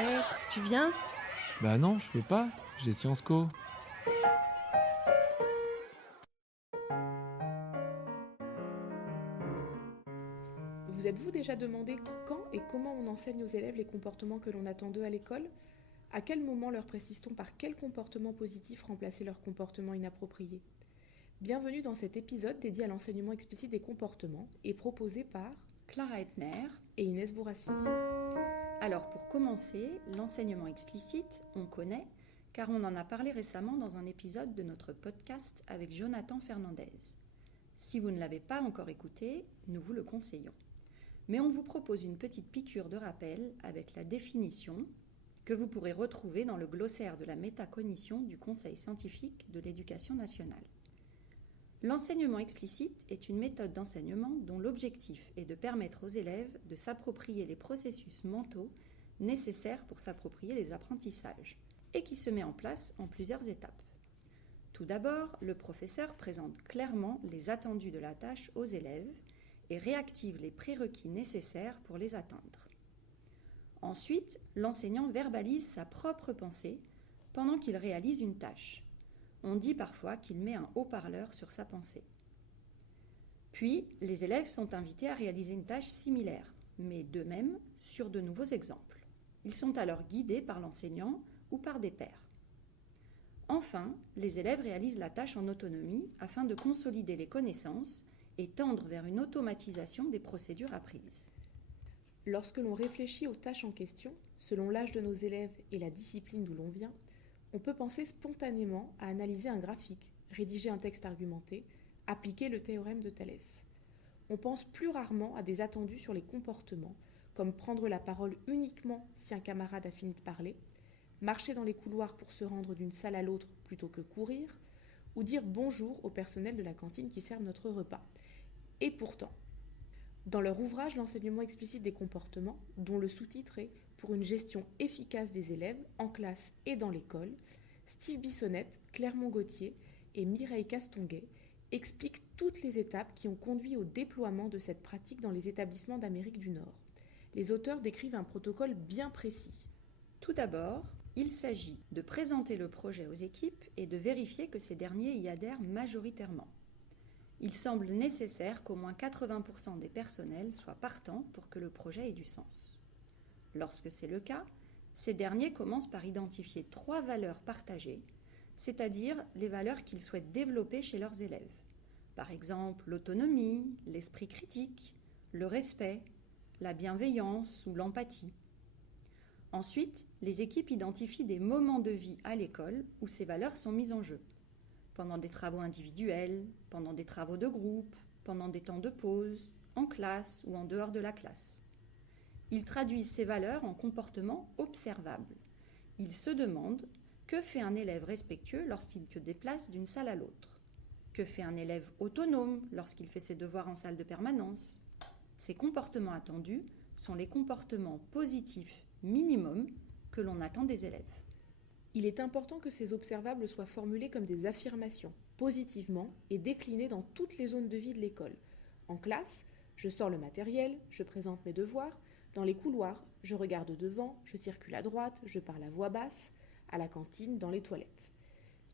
Hé, tu viens? Bah non, je peux pas, j'ai Sciences Co. Vous êtes-vous déjà demandé quand et comment on enseigne aux élèves les comportements que l'on attend d'eux à l'école? À quel moment leur précise-t-on par quel comportement positif remplacer leur comportement inapproprié? Bienvenue dans cet épisode dédié à l'enseignement explicite des comportements et proposé par Clara Etner et Inès Bourassi. Alors pour commencer, l'enseignement explicite, on connaît, car on en a parlé récemment dans un épisode de notre podcast avec Jonathan Fernandez. Si vous ne l'avez pas encore écouté, nous vous le conseillons. Mais on vous propose une petite piqûre de rappel avec la définition que vous pourrez retrouver dans le glossaire de la métacognition du Conseil scientifique de l'éducation nationale. L'enseignement explicite est une méthode d'enseignement dont l'objectif est de permettre aux élèves de s'approprier les processus mentaux nécessaires pour s'approprier les apprentissages et qui se met en place en plusieurs étapes. Tout d'abord, le professeur présente clairement les attendus de la tâche aux élèves et réactive les prérequis nécessaires pour les atteindre. Ensuite, l'enseignant verbalise sa propre pensée pendant qu'il réalise une tâche. On dit parfois qu'il met un haut-parleur sur sa pensée. Puis, les élèves sont invités à réaliser une tâche similaire, mais d'eux-mêmes sur de nouveaux exemples. Ils sont alors guidés par l'enseignant ou par des pairs. Enfin, les élèves réalisent la tâche en autonomie afin de consolider les connaissances et tendre vers une automatisation des procédures apprises. Lorsque l'on réfléchit aux tâches en question, selon l'âge de nos élèves et la discipline d'où l'on vient, on peut penser spontanément à analyser un graphique, rédiger un texte argumenté, appliquer le théorème de Thalès. On pense plus rarement à des attendus sur les comportements, comme prendre la parole uniquement si un camarade a fini de parler, marcher dans les couloirs pour se rendre d'une salle à l'autre plutôt que courir, ou dire bonjour au personnel de la cantine qui sert notre repas. Et pourtant, dans leur ouvrage L'enseignement explicite des comportements, dont le sous-titre est Pour une gestion efficace des élèves en classe et dans l'école, Steve Bissonnette, Clermont Gauthier et Mireille Castonguay expliquent toutes les étapes qui ont conduit au déploiement de cette pratique dans les établissements d'Amérique du Nord. Les auteurs décrivent un protocole bien précis. Tout d'abord, il s'agit de présenter le projet aux équipes et de vérifier que ces derniers y adhèrent majoritairement. Il semble nécessaire qu'au moins 80% des personnels soient partants pour que le projet ait du sens. Lorsque c'est le cas, ces derniers commencent par identifier 3 valeurs partagées, c'est-à-dire les valeurs qu'ils souhaitent développer chez leurs élèves. Par exemple, l'autonomie, l'esprit critique, le respect, la bienveillance ou l'empathie. Ensuite, les équipes identifient des moments de vie à l'école où ces valeurs sont mises en jeu. Pendant des travaux individuels, pendant des travaux de groupe, pendant des temps de pause, en classe ou en dehors de la classe. Ils traduisent ces valeurs en comportements observables. Ils se demandent que fait un élève respectueux lorsqu'il se déplace d'une salle à l'autre. Que fait un élève autonome lorsqu'il fait ses devoirs en salle de permanence. Ces comportements attendus sont les comportements positifs minimum que l'on attend des élèves. Il est important que ces observables soient formulés comme des affirmations, positivement et déclinés dans toutes les zones de vie de l'école. En classe, je sors le matériel, je présente mes devoirs. Dans les couloirs, je regarde devant, je circule à droite, je parle à voix basse, à la cantine, dans les toilettes.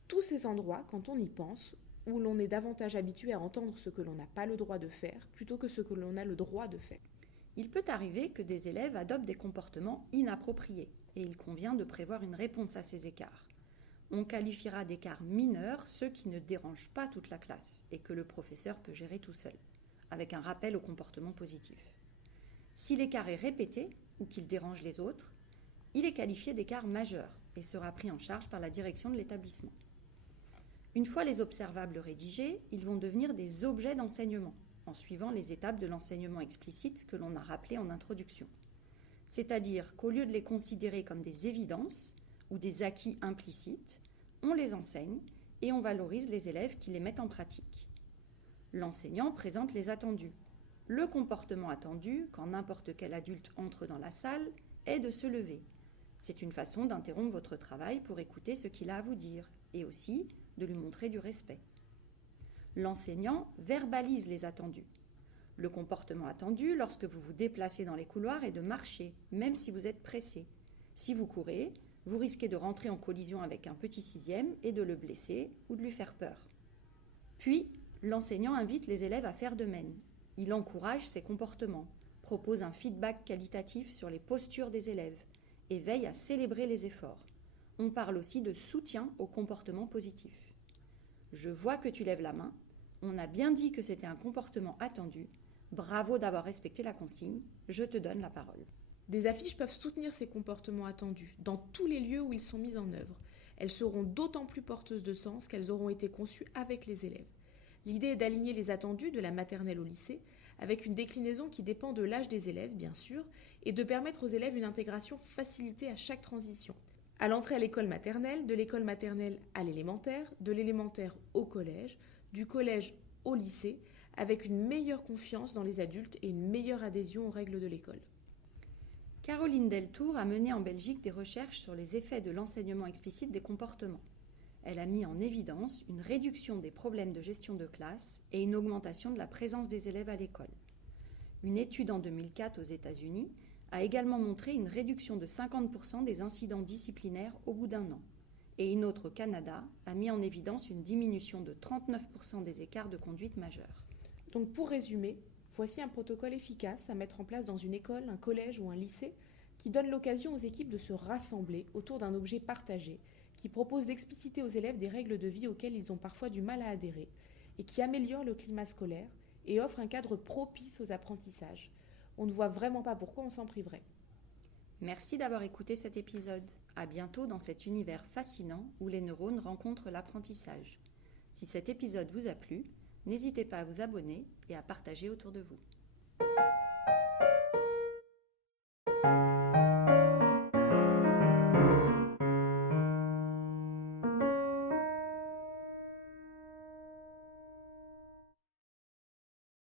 Tous ces endroits, quand on y pense, où l'on est davantage habitué à entendre ce que l'on n'a pas le droit de faire plutôt que ce que l'on a le droit de faire. Il peut arriver que des élèves adoptent des comportements inappropriés et il convient de prévoir une réponse à ces écarts. On qualifiera d'écarts mineurs ceux qui ne dérangent pas toute la classe et que le professeur peut gérer tout seul, avec un rappel au comportement positif. Si l'écart est répété ou qu'il dérange les autres, il est qualifié d'écart majeur et sera pris en charge par la direction de l'établissement. Une fois les observables rédigés, ils vont devenir des objets d'enseignement, en suivant les étapes de l'enseignement explicite que l'on a rappelées en introduction. C'est-à-dire qu'au lieu de les considérer comme des évidences ou des acquis implicites, on les enseigne et on valorise les élèves qui les mettent en pratique. L'enseignant présente les attendus. Le comportement attendu, quand n'importe quel adulte entre dans la salle, est de se lever. C'est une façon d'interrompre votre travail pour écouter ce qu'il a à vous dire et aussi de lui montrer du respect. L'enseignant verbalise les attendus. Le comportement attendu lorsque vous vous déplacez dans les couloirs est de marcher, même si vous êtes pressé. Si vous courez, vous risquez de rentrer en collision avec un petit sixième et de le blesser ou de lui faire peur. Puis, l'enseignant invite les élèves à faire de même. Il encourage ces comportements, propose un feedback qualitatif sur les postures des élèves et veille à célébrer les efforts. On parle aussi de soutien au comportement positif. Je vois que tu lèves la main. On a bien dit que c'était un comportement attendu. Bravo d'avoir respecté la consigne. Je te donne la parole. Des affiches peuvent soutenir ces comportements attendus dans tous les lieux où ils sont mis en œuvre. Elles seront d'autant plus porteuses de sens qu'elles auront été conçues avec les élèves. L'idée est d'aligner les attendus de la maternelle au lycée avec une déclinaison qui dépend de l'âge des élèves, bien sûr, et de permettre aux élèves une intégration facilitée à chaque transition. À l'entrée à l'école maternelle, de l'école maternelle à l'élémentaire, de l'élémentaire au collège, du collège au lycée, avec une meilleure confiance dans les adultes et une meilleure adhésion aux règles de l'école. Caroline Deltour a mené en Belgique des recherches sur les effets de l'enseignement explicite des comportements. Elle a mis en évidence une réduction des problèmes de gestion de classe et une augmentation de la présence des élèves à l'école. Une étude en 2004 aux États-Unis a également montré une réduction de 50% des incidents disciplinaires au bout d'un an. Et une autre au Canada a mis en évidence une diminution de 39% des écarts de conduite majeurs. Donc pour résumer, voici un protocole efficace à mettre en place dans une école, un collège ou un lycée qui donne l'occasion aux équipes de se rassembler autour d'un objet partagé, qui propose d'expliciter aux élèves des règles de vie auxquelles ils ont parfois du mal à adhérer et qui améliore le climat scolaire et offre un cadre propice aux apprentissages. On ne voit vraiment pas pourquoi on s'en priverait. Merci d'avoir écouté cet épisode. À bientôt dans cet univers fascinant où les neurones rencontrent l'apprentissage. Si cet épisode vous a plu, n'hésitez pas à vous abonner et à partager autour de vous.